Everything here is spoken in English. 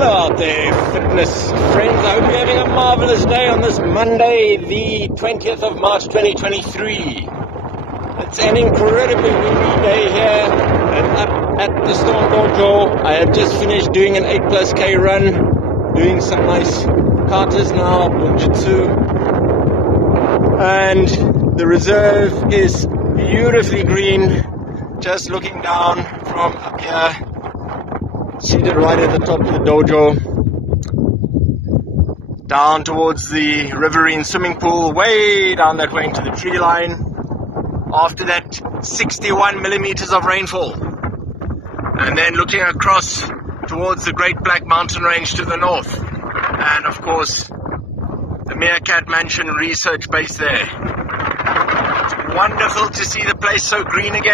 Hello out there, fitness friends. I hope you're having a marvelous day on this Monday, the 20th of March 2023. It's an incredibly windy day here at the Stone Dojo. I have just finished doing an 8+K run, doing some nice katas now, Bujutsu. And the reserve is beautifully green, just looking down from up here. Seated right at the top of the dojo, down towards the riverine swimming pool, way down that way into the tree line. After that, 61 millimeters of rainfall. And then looking across towards the Great Black Mountain Range to the north. And of course, the Meerkat Mansion research base there. It's wonderful to see the place so green again.